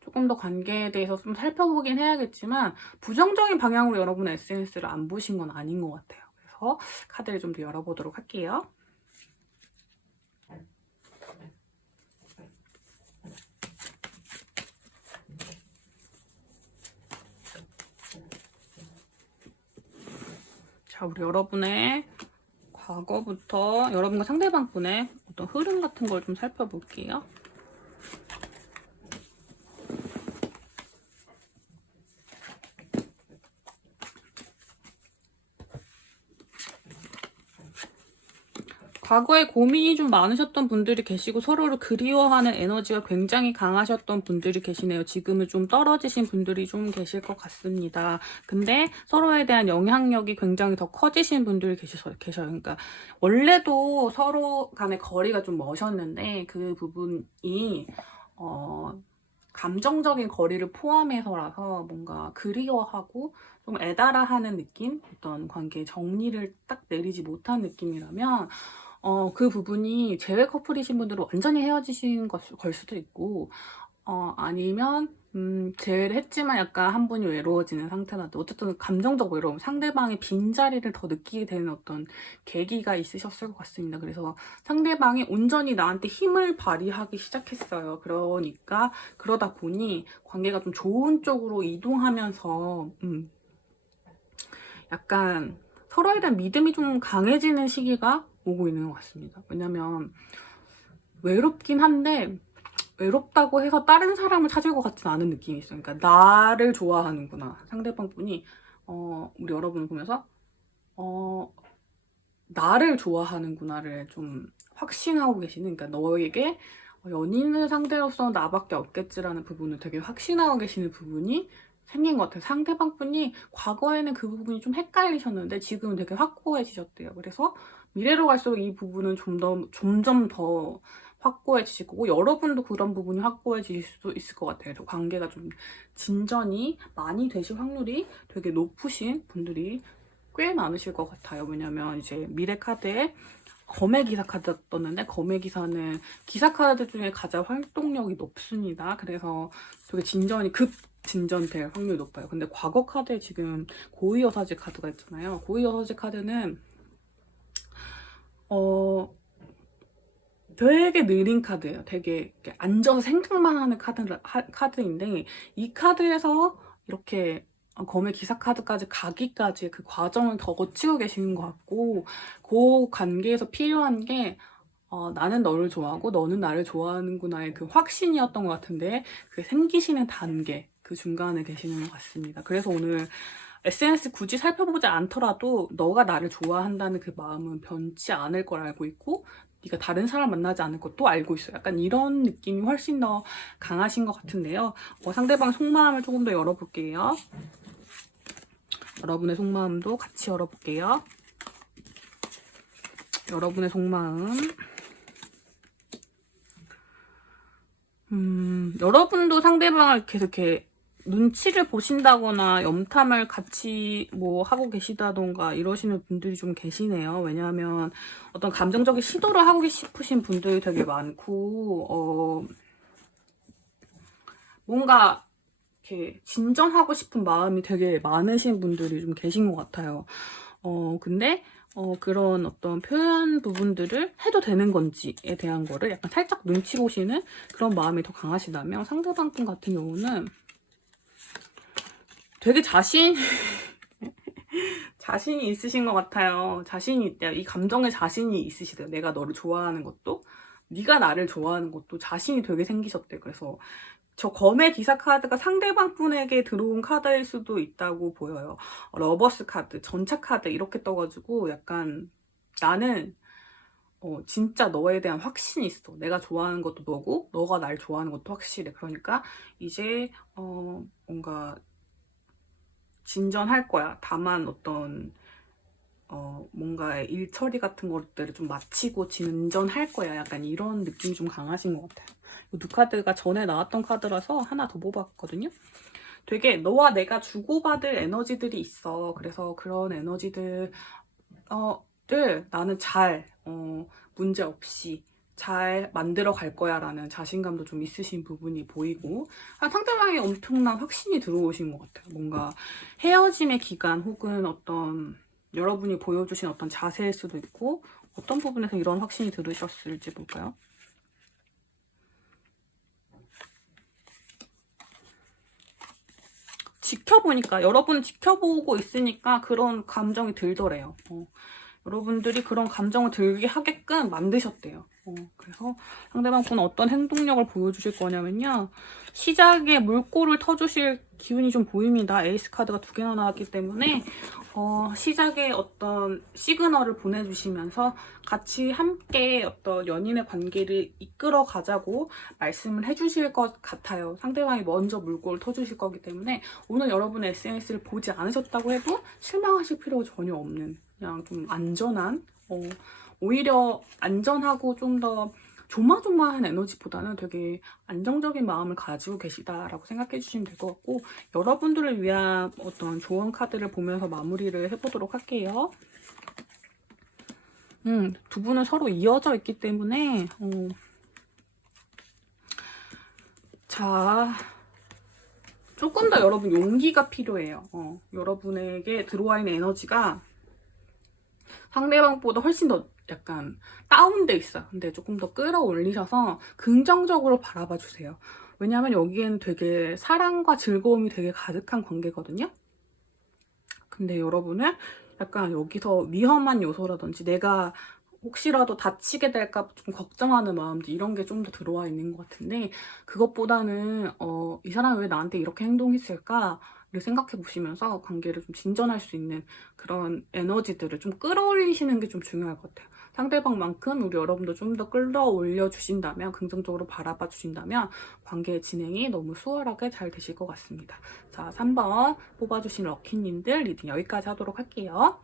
조금 더 관계에 대해서 좀 살펴보긴 해야겠지만 부정적인 방향으로 여러분의 SNS를 안 보신 건 아닌 것 같아요. 그래서 카드를 좀 더 열어보도록 할게요. 자, 우리 여러분의 과거부터 여러분과 상대방분의 어떤 흐름 같은 걸 좀 살펴볼게요. 과거에 고민이 좀 많으셨던 분들이 계시고 서로를 그리워하는 에너지가 굉장히 강하셨던 분들이 계시네요. 지금은 좀 떨어지신 분들이 좀 계실 것 같습니다. 근데 서로에 대한 영향력이 굉장히 더 커지신 분들이 계셔요. 그러니까 원래도 서로 간의 거리가 좀 머셨는데 그 부분이 감정적인 거리를 포함해서라서 뭔가 그리워하고 좀 애달아하는 느낌? 어떤 관계의 정리를 딱 내리지 못한 느낌이라면 그 부분이 재회 커플이신 분들은 완전히 헤어지신 걸 수도 있고 아니면 재회를 했지만 약간 한 분이 외로워지는 상태라도 어쨌든 감정적 외로움, 상대방의 빈자리를 더 느끼게 되는 어떤 계기가 있으셨을 것 같습니다. 그래서 상대방이 온전히 나한테 힘을 발휘하기 시작했어요. 그러니까 그러다 보니 관계가 좀 좋은 쪽으로 이동하면서 약간 서로에 대한 믿음이 좀 강해지는 시기가 오고 있는 것 같습니다. 왜냐면 외롭긴 한데 외롭다고 해서 다른 사람을 찾을 것 같진 않은 느낌이 있어요. 그러니까 나를 좋아하는구나. 상대방 분이 우리 여러분을 보면서 나를 좋아하는구나를 좀 확신하고 계시는, 그러니까 너에게 연인을 상대로서 나밖에 없겠지라는 부분을 되게 확신하고 계시는 부분이 생긴 것 같아요. 상대방 분이 과거에는 그 부분이 좀 헷갈리셨는데 지금은 되게 확고해지셨대요. 그래서 미래로 갈수록 이 부분은 점점 더 확고해지실 거고 여러분도 그런 부분이 확고해지실 수도 있을 것 같아요. 그래서 관계가 좀 진전이 많이 되실 확률이 되게 높으신 분들이 꽤 많으실 것 같아요. 왜냐면 이제 미래 카드에 검의 기사 카드가 떴는데 검의 기사는 기사 카드 중에 가장 활동력이 높습니다. 그래서 되게 급 진전될 확률이 높아요. 근데 과거 카드에 지금 고위여사제 카드가 있잖아요. 고위여사제 카드는 되게 느린 카드예요. 되게 앉아서 생각만 하는 카드인데 이 카드에서 이렇게 검의 기사 카드까지 가기까지 그 과정을 더 거치고 계시는 것 같고 그 관계에서 필요한 게 나는 너를 좋아하고 너는 나를 좋아하는구나의 그 확신이었던 것 같은데 그게 생기시는 단계 그 중간에 계시는 것 같습니다. 그래서 오늘 SNS 굳이 살펴보지 않더라도 너가 나를 좋아한다는 그 마음은 변치 않을 걸 알고 있고 네가 다른 사람 만나지 않을 것도 알고 있어요. 약간 이런 느낌이 훨씬 더 강하신 것 같은데요. 상대방 속마음을 조금 더 열어볼게요. 여러분의 속마음도 같이 열어볼게요. 여러분의 속마음. 여러분도 상대방을 계속 이렇게 눈치를 보신다거나 염탐을 같이 뭐 하고 계시다던가 이러시는 분들이 좀 계시네요. 왜냐하면 어떤 감정적인 시도를 하고 싶으신 분들이 되게 많고 뭔가 이렇게 진전하고 싶은 마음이 되게 많으신 분들이 좀 계신 것 같아요. 근데 그런 어떤 표현 부분들을 해도 되는 건지에 대한 거를 약간 살짝 눈치 보시는 그런 마음이 더 강하시다면 상대방 분 같은 경우는 되게 자신이 있으신 것 같아요. 자신이 있대요. 이 감정에 자신이 있으시대요. 내가 너를 좋아하는 것도 네가 나를 좋아하는 것도 자신이 되게 생기셨대요. 그래서 저 검의 기사 카드가 상대방 분에게 들어온 카드일 수도 있다고 보여요. 러버스 카드, 전차 카드 이렇게 떠가지고 약간 나는 진짜 너에 대한 확신이 있어. 내가 좋아하는 것도 너고 너가 날 좋아하는 것도 확실해. 그러니까 이제 뭔가 진전할 거야. 다만 어떤 뭔가 일 처리 같은 것들을 좀 마치고 진전할 거야. 약간 이런 느낌이 좀 강하신 것 같아요. 이 두 카드가 전에 나왔던 카드라서 하나 더 뽑았거든요. 되게 너와 내가 주고받을 에너지들이 있어. 그래서 그런 에너지들을 나는 잘 문제 없이 잘 만들어 갈 거야 라는 자신감도 좀 있으신 부분이 보이고 상대방이 엄청난 확신이 들어오신 것 같아요. 뭔가 헤어짐의 기간 혹은 어떤 여러분이 보여주신 어떤 자세일 수도 있고 어떤 부분에서 이런 확신이 들으셨을지 볼까요? 지켜보니까, 여러분 지켜보고 있으니까 그런 감정이 들더래요. 여러분들이 그런 감정을 들게 하게끔 만드셨대요. 그래서 상대방 분은 어떤 행동력을 보여주실 거냐면요. 시작에 물꼬를 터주실 기운이 좀 보입니다. 에이스 카드가 2개나 나왔기 때문에 시작에 어떤 시그널을 보내주시면서 같이 함께 어떤 연인의 관계를 이끌어 가자고 말씀을 해주실 것 같아요. 상대방이 먼저 물꼬를 터주실 거기 때문에 오늘 여러분의 SNS를 보지 않으셨다고 해도 실망하실 필요가 전혀 없는, 그냥 좀 안전한, 오히려 안전하고 좀 더 조마조마한 에너지보다는 되게 안정적인 마음을 가지고 계시다라고 생각해 주시면 될 것 같고, 여러분들을 위한 어떤 조언 카드를 보면서 마무리를 해보도록 할게요. 두 분은 서로 이어져 있기 때문에 자, 조금 더 여러분 용기가 필요해요. 여러분에게 들어와 있는 에너지가 상대방보다 훨씬 더 약간 다운돼 있어요. 근데 조금 더 끌어올리셔서 긍정적으로 바라봐 주세요. 왜냐하면 여기에는 되게 사랑과 즐거움이 되게 가득한 관계거든요. 근데 여러분은 약간 여기서 위험한 요소라든지 내가 혹시라도 다치게 될까 좀 걱정하는 마음들, 이런 게 좀 더 들어와 있는 것 같은데, 그것보다는 이 사람이 왜 나한테 이렇게 행동했을까 를 생각해 보시면서 관계를 좀 진전할 수 있는 그런 에너지들을 좀 끌어올리시는 게 좀 중요할 것 같아요. 상대방만큼 우리 여러분도 좀 더 끌어올려 주신다면, 긍정적으로 바라봐 주신다면 관계의 진행이 너무 수월하게 잘 되실 것 같습니다. 자, 3번 뽑아주신 럭키님들 리딩 여기까지 하도록 할게요.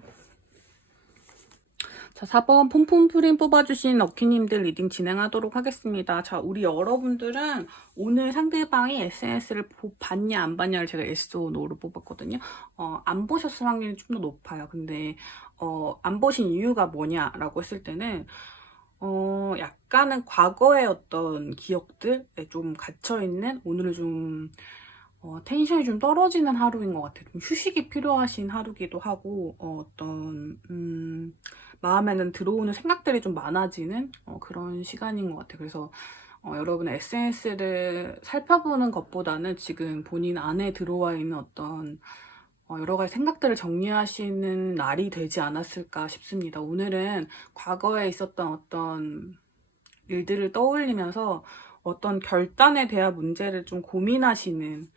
자, 4번 폼폼프림 뽑아주신 럭키님들 리딩 진행하도록 하겠습니다. 자, 우리 여러분들은 오늘 상대방이 SNS를 봤냐 안 봤냐를 제가 SO NO로 뽑았거든요. 안 보셨을 확률이 좀 더 높아요. 근데 안 보신 이유가 뭐냐라고 했을 때는 약간은 과거의 어떤 기억들에 좀 갇혀있는, 오늘은 좀 텐션이 좀 떨어지는 하루인 것 같아요. 좀 휴식이 필요하신 하루기도 하고, 어떤 마음에는 들어오는 생각들이 좀 많아지는 그런 시간인 것 같아요. 그래서 여러분의 SNS를 살펴보는 것보다는 지금 본인 안에 들어와 있는 어떤 여러 가지 생각들을 정리하시는 날이 되지 않았을까 싶습니다. 오늘은 과거에 있었던 어떤 일들을 떠올리면서 어떤 결단에 대한 문제를 좀 고민하시는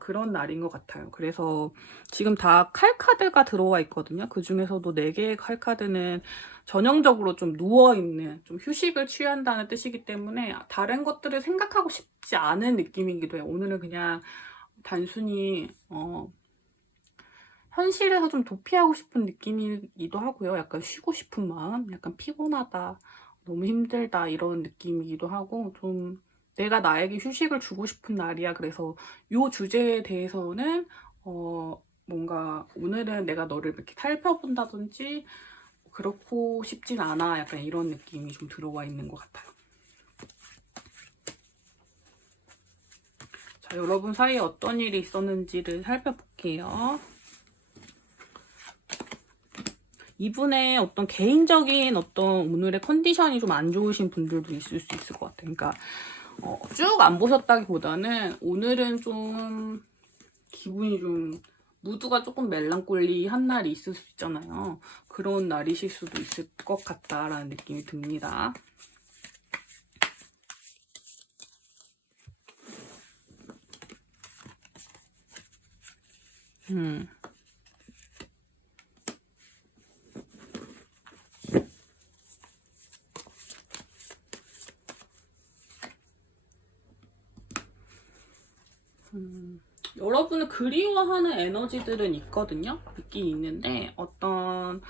그런 날인 것 같아요. 그래서 지금 다 칼카드가 들어와 있거든요. 그 중에서도 4개의 칼카드는 전형적으로 좀 누워있는, 좀 휴식을 취한다는 뜻이기 때문에 다른 것들을 생각하고 싶지 않은 느낌이기도 해요. 오늘은 그냥 단순히 현실에서 좀 도피하고 싶은 느낌이기도 하고요. 약간 쉬고 싶은 마음, 약간 피곤하다, 너무 힘들다 이런 느낌이기도 하고, 좀 내가 나에게 휴식을 주고 싶은 날이야. 그래서 이 주제에 대해서는 뭔가 오늘은 내가 너를 이렇게 살펴본다든지 그렇고 싶진 않아. 약간 이런 느낌이 좀 들어와 있는 것 같아요. 자, 여러분 사이에 어떤 일이 있었는지를 살펴볼게요. 이분의 어떤 개인적인 어떤 오늘의 컨디션이 좀 안 좋으신 분들도 있을 수 있을 것 같아요. 그러니까 쭉 안 보셨다기보다는 오늘은 좀 기분이 좀 무드가 조금 멜랑콜리한 날이 있을 수 있잖아요. 그런 날이실 수도 있을 것 같다라는 느낌이 듭니다. 여러분을 그리워하는 에너지들은 있거든요. 있긴 있는데 어떤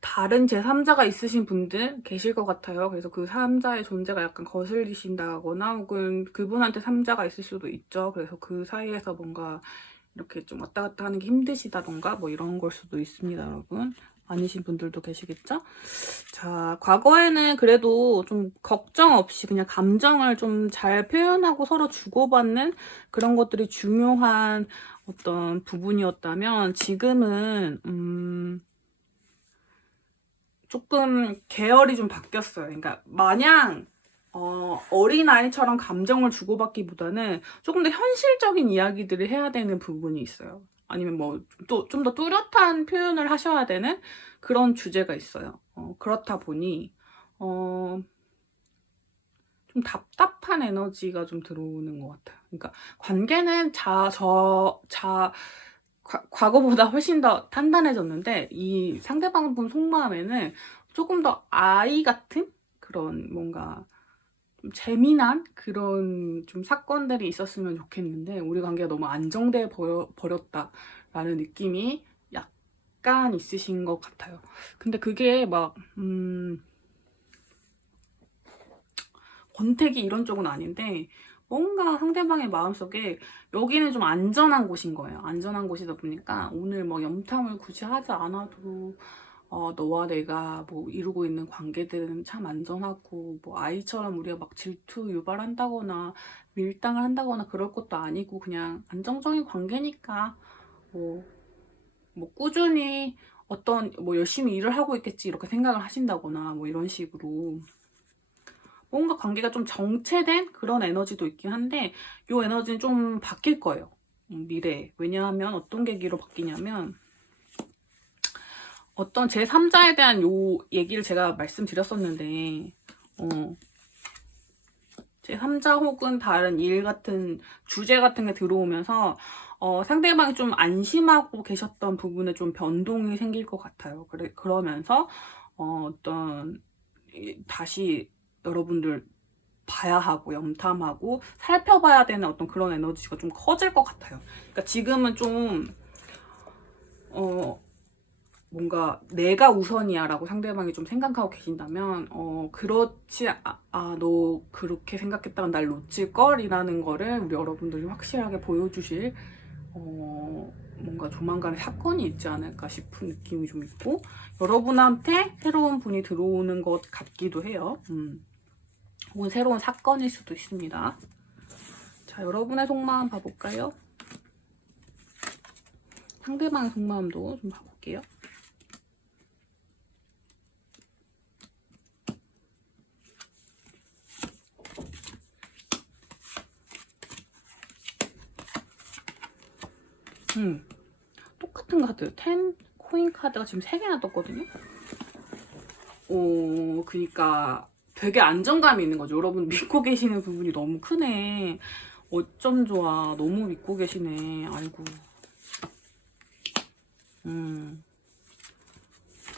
다른 제3자가 있으신 분들 계실 것 같아요. 그래서 그 3자의 존재가 약간 거슬리신다거나 혹은 그분한테 3자가 있을 수도 있죠. 그래서 그 사이에서 뭔가 이렇게 좀 왔다 갔다 하는 게 힘드시다던가 뭐 이런 걸 수도 있습니다, 여러분. 아니신 분들도 계시겠죠? 자, 과거에는 그래도 좀 걱정 없이 그냥 감정을 좀 잘 표현하고 서로 주고받는 그런 것들이 중요한 어떤 부분이었다면 지금은 조금 계열이 좀 바뀌었어요. 그러니까 마냥 어린아이처럼 감정을 주고받기보다는 조금 더 현실적인 이야기들을 해야 되는 부분이 있어요. 아니면 뭐 좀 더 뚜렷한 표현을 하셔야 되는 그런 주제가 있어요. 그렇다 보니 좀 답답한 에너지가 좀 들어오는 것 같아요. 그러니까 관계는 과거보다 훨씬 더 단단해졌는데 이 상대방 속마음에는 조금 더 아이 같은 그런 뭔가 좀 재미난 그런 좀 사건들이 있었으면 좋겠는데 우리 관계가 너무 안정돼 버렸다라는 느낌이 약간 있으신 것 같아요. 근데 그게 막 권태기 이런 쪽은 아닌데 뭔가 상대방의 마음속에 여기는 좀 안전한 곳인 거예요. 안전한 곳이다 보니까 오늘 뭐 염탐을 굳이 하지 않아도 너와 내가 뭐 이루고 있는 관계들은 참 안전하고 뭐 아이처럼 우리가 막 질투 유발한다거나 밀당을 한다거나 그럴 것도 아니고 그냥 안정적인 관계니까 뭐 꾸준히 어떤 뭐 열심히 일을 하고 있겠지 이렇게 생각을 하신다거나 뭐 이런 식으로 뭔가 관계가 좀 정체된 그런 에너지도 있긴 한데 이 에너지는 좀 바뀔 거예요. 미래에. 왜냐하면 어떤 계기로 바뀌냐면 어떤 제3자에 대한 요 얘기를 제가 말씀드렸었는데 제3자 혹은 다른 일 같은 주제 같은 게 들어오면서 상대방이 좀 안심하고 계셨던 부분에 좀 변동이 생길 것 같아요. 그러면서 어떤 다시 여러분들 봐야 하고 염탐하고 살펴봐야 되는 어떤 그런 에너지가 좀 커질 것 같아요. 그러니까 지금은 좀 뭔가 내가 우선이야 라고 상대방이 좀 생각하고 계신다면 그렇지 너 그렇게 생각했다가 날 놓칠걸? 이라는 거를 우리 여러분들이 확실하게 보여주실 뭔가 조만간에 사건이 있지 않을까 싶은 느낌이 좀 있고 여러분한테 새로운 분이 들어오는 것 같기도 해요. 혹은 새로운 사건일 수도 있습니다. 자, 여러분의 속마음 봐볼까요? 상대방의 속마음도 좀 봐볼게요. 똑같은 카드 10 코인 카드가 지금 3개나 떴거든요. 그니까 되게 안정감이 있는 거죠. 여러분 믿고 계시는 부분이 너무 크네. 어쩜 좋아. 너무 믿고 계시네. 아이고.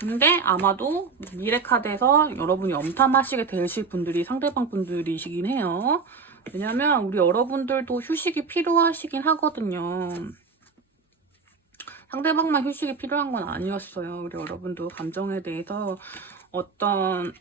근데 아마도 미래 카드에서 여러분이 염탐하시게 되실 분들이 상대방 분들이시긴 해요. 왜냐면 우리 여러분들도 휴식이 필요하시긴 하거든요. 상대방만 휴식이 필요한 건 아니었어요. 우리 여러분도 감정에 대해서 어떤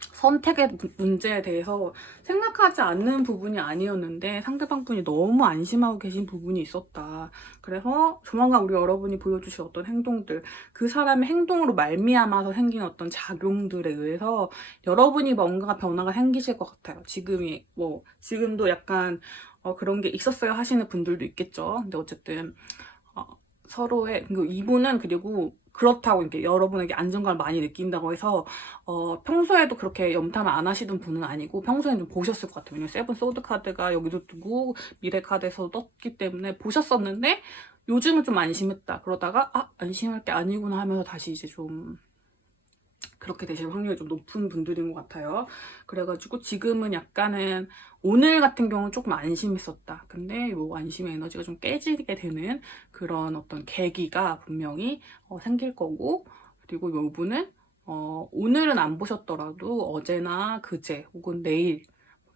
선택의 문제에 대해서 생각하지 않는 부분이 아니었는데 상대방 분이 너무 안심하고 계신 부분이 있었다. 그래서 조만간 우리 여러분이 보여주실 어떤 행동들, 그 사람의 행동으로 말미암아서 생긴 어떤 작용들에 의해서 여러분이 뭔가 변화가 생기실 것 같아요. 지금도 약간 그런 게 있었어요 하시는 분들도 있겠죠. 근데 어쨌든 서로의 이분은 그리고 그렇다고 이렇게 여러분에게 안정감을 많이 느낀다고 해서 평소에도 그렇게 염탐을 안 하시던 분은 아니고 평소에는 좀 보셨을 것 같아요. 왜냐면 세븐 소드 카드가 여기도 뜨고 미래 카드에서 떴기 때문에 보셨었는데 요즘은 좀 안심했다. 그러다가 안심할 게 아니구나 하면서 다시 이제 좀 그렇게 되실 확률이 좀 높은 분들인 것 같아요. 그래가지고 지금은 약간은 오늘 같은 경우는 조금 안심했었다. 근데 요 안심의 에너지가 좀 깨지게 되는 그런 어떤 계기가 분명히 생길 거고 그리고 요 분은 오늘은 안 보셨더라도 어제나 그제 혹은 내일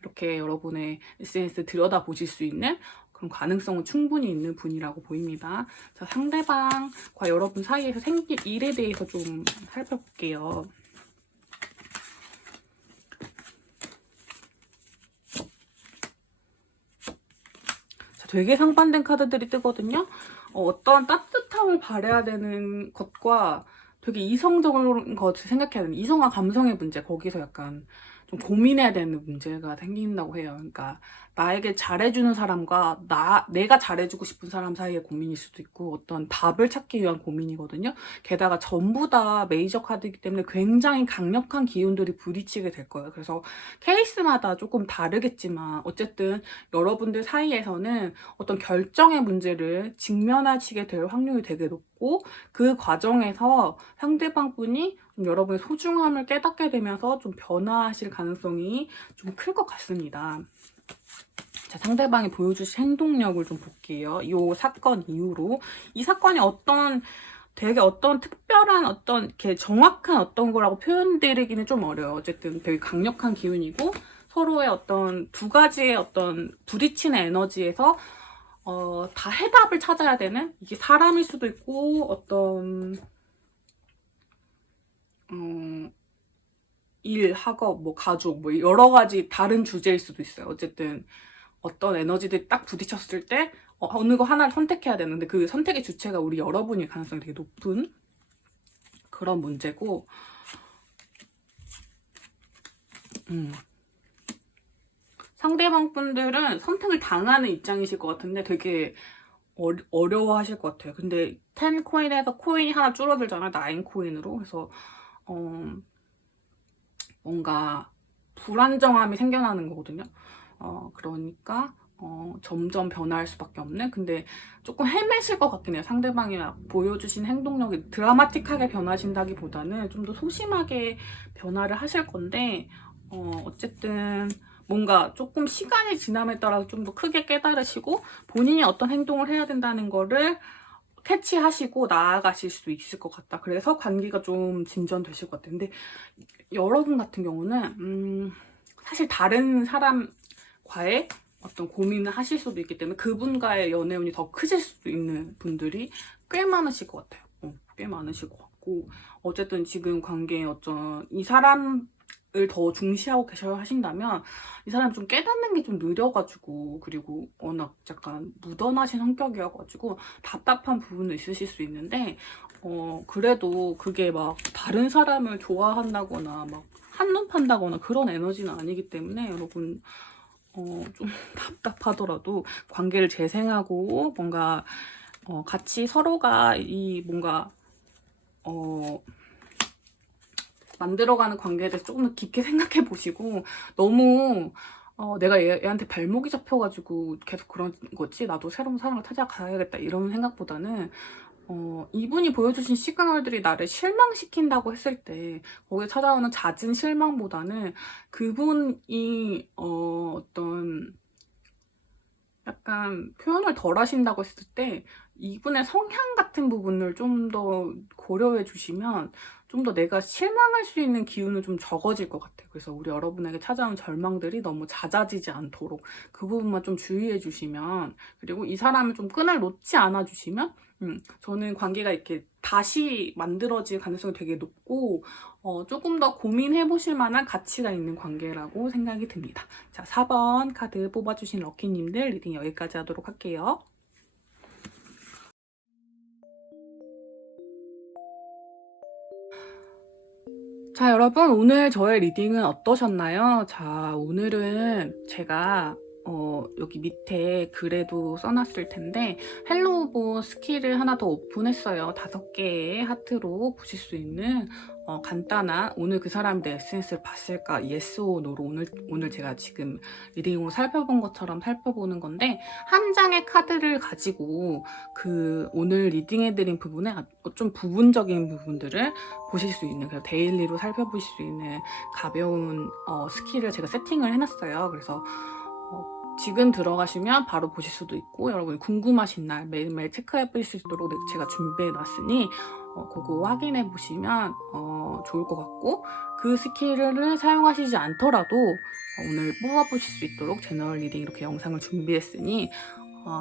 이렇게 여러분의 SNS 들여다보실 수 있는 그런 가능성은 충분히 있는 분이라고 보입니다. 자, 상대방과 여러분 사이에서 생길 일에 대해서 좀 살펴볼게요. 자, 되게 상반된 카드들이 뜨거든요. 어떤 따뜻함을 바래야 되는 것과 되게 이성적인 것을 생각해야 되는 이성과 감성의 문제, 거기서 약간 좀 고민해야 되는 문제가 생긴다고 해요. 그러니까 나에게 잘해주는 사람과 내가 잘해주고 싶은 사람 사이의 고민일 수도 있고 어떤 답을 찾기 위한 고민이거든요. 게다가 전부 다 메이저 카드이기 때문에 굉장히 강력한 기운들이 부딪히게 될 거예요. 그래서 케이스마다 조금 다르겠지만 어쨌든 여러분들 사이에서는 어떤 결정의 문제를 직면하시게 될 확률이 되게 높고 그 과정에서 상대방 분이 좀 여러분의 소중함을 깨닫게 되면서 좀 변화하실 가능성이 좀 클 것 같습니다. 자, 상대방이 보여주신 행동력을 좀 볼게요. 이 사건 이후로. 이 사건이 되게 어떤 특별한 어떤 이렇게 정확한 어떤 거라고 표현드리기는 좀 어려워요. 어쨌든 되게 강력한 기운이고 서로의 어떤 두 가지의 어떤 부딪히는 에너지에서 다 해답을 찾아야 되는 이게 사람일 수도 있고 어떤 일, 학업, 뭐 가족, 뭐 여러 가지 다른 주제일 수도 있어요. 어쨌든 어떤 에너지들이 딱 부딪혔을 때 어느 거 하나를 선택해야 되는데 그 선택의 주체가 우리 여러분일 가능성이 되게 높은 그런 문제고 상대방 분들은 선택을 당하는 입장이실 것 같은데 되게 어려워하실 것 같아요. 근데 10 코인에서 코인이 하나 줄어들잖아요. 9 코인으로. 그래서 뭔가 불안정함이 생겨나는 거거든요. 그러니까 점점 변화할 수밖에 없는. 근데 조금 헤매실 것 같긴 해요. 상대방이 보여주신 행동력이 드라마틱하게 변하신다기보다는 좀 더 소심하게 변화를 하실 건데 어쨌든 뭔가 조금 시간이 지남에 따라서 좀 더 크게 깨달으시고 본인이 어떤 행동을 해야 된다는 거를 캐치하시고 나아가실 수 있을 것 같다. 그래서 관계가 좀 진전되실 것 같아요. 근데 여러분 같은 경우는 사실 다른 사람과의 어떤 고민을 하실 수도 있기 때문에 그분과의 연애운이 더 크실 수도 있는 분들이 꽤 많으실 것 같아요. 꽤 많으실 것 같고 어쨌든 지금 관계에 어떤 이 사람을 더 중시하고 계셔야 하신다면 이 사람 좀 깨닫는 게 좀 느려가지고 그리고 워낙 약간 무던하신 성격이어가지고 답답한 부분도 있으실 수 있는데 그래도 그게 막 다른 사람을 좋아한다거나 막 한눈 판다거나 그런 에너지는 아니기 때문에 여러분 좀 답답하더라도 관계를 재생하고 뭔가 같이 서로가 이 뭔가 만들어가는 관계에 대해서 조금 더 깊게 생각해 보시고 너무 내가 얘한테 발목이 잡혀가지고 계속 그런 거지 나도 새로운 사랑을 찾아가야겠다 이런 생각보다는 이분이 보여주신 시그널들이 나를 실망시킨다고 했을 때 거기에 찾아오는 잦은 실망보다는 그분이 어떤 약간 표현을 덜 하신다고 했을 때 이분의 성향 같은 부분을 좀 더 고려해 주시면 좀 더 내가 실망할 수 있는 기운은 좀 적어질 것 같아요. 그래서 우리 여러분에게 찾아온 절망들이 너무 잦아지지 않도록 그 부분만 좀 주의해 주시면 그리고 이 사람을 좀 끈을 놓지 않아 주시면 저는 관계가 이렇게 다시 만들어질 가능성이 되게 높고 조금 더 고민해 보실 만한 가치가 있는 관계라고 생각이 듭니다. 자, 4번 카드 뽑아주신 럭키님들 리딩 여기까지 하도록 할게요. 자, 여러분 오늘 저의 리딩은 어떠셨나요? 자, 오늘은 제가 여기 밑에 글에도 써놨을 텐데 헬로우보 스킬을 하나 더 오픈했어요. 5개의 하트로 보실 수 있는 간단한 오늘 그 사람이 내 에센스를 봤을까? yes or no로 오늘 제가 지금 리딩으로 살펴본 것처럼 살펴보는 건데 한 장의 카드를 가지고 그 오늘 리딩해드린 부분에 좀 부분적인 부분들을 보실 수 있는 그래서 데일리로 살펴보실 수 있는 가벼운 스킬을 제가 세팅을 해놨어요. 그래서 지금 들어가시면 바로 보실 수도 있고 여러분이 궁금하신 날 매일매일 체크해 보실 수 있도록 제가 준비해 놨으니 그거 확인해 보시면 좋을 것 같고 그 스킬을 사용하시지 않더라도 오늘 뽑아보실 수 있도록 제너럴 리딩 이렇게 영상을 준비했으니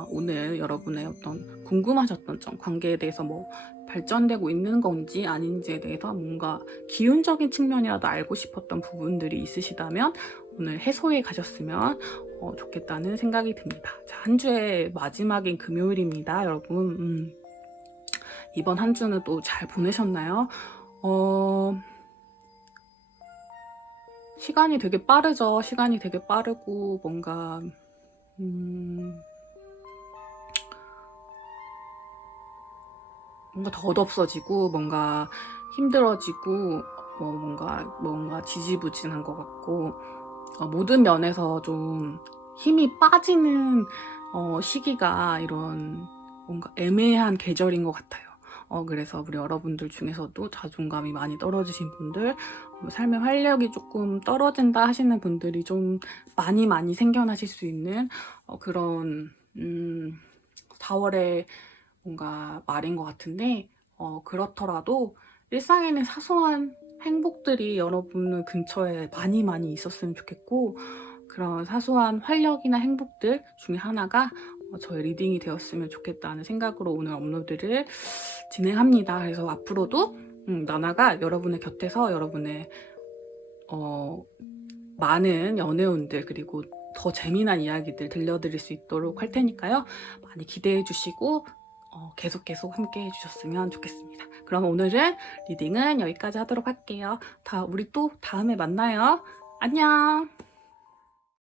오늘 여러분의 어떤 궁금하셨던 점 관계에 대해서 뭐 발전되고 있는 건지 아닌지에 대해서 뭔가 기운적인 측면이라도 알고 싶었던 부분들이 있으시다면 오늘 해소해 가셨으면 좋겠다는 생각이 듭니다. 자, 한 주의 마지막인 금요일입니다. 여러분 이번 한 주는 또 잘 보내셨나요? 시간이 되게 빠르죠. 시간이 되게 빠르고 뭔가 뭔가 덧없어지고 뭔가 힘들어지고 뭔가 지지부진한 것 같고 모든 면에서 좀 힘이 빠지는 시기가 이런 뭔가 애매한 계절인 것 같아요. 그래서 우리 여러분들 중에서도 자존감이 많이 떨어지신 분들, 삶의 활력이 조금 떨어진다 하시는 분들이 좀 많이 생겨나실 수 있는 그런 4월에 뭔가 말인 것 같은데, 그렇더라도 일상에는 사소한 행복들이 여러분 근처에 많이 있었으면 좋겠고, 그런 사소한 활력이나 행복들 중에 하나가 저의 리딩이 되었으면 좋겠다는 생각으로 오늘 업로드를 진행합니다. 그래서 앞으로도 나나가 여러분의 곁에서 여러분의 많은 연애운들 그리고 더 재미난 이야기들 들려드릴 수 있도록 할 테니까요. 많이 기대해 주시고 계속 함께 해주셨으면 좋겠습니다. 그럼 오늘은 리딩은 여기까지 하도록 할게요. 우리 또 다음에 만나요. 안녕.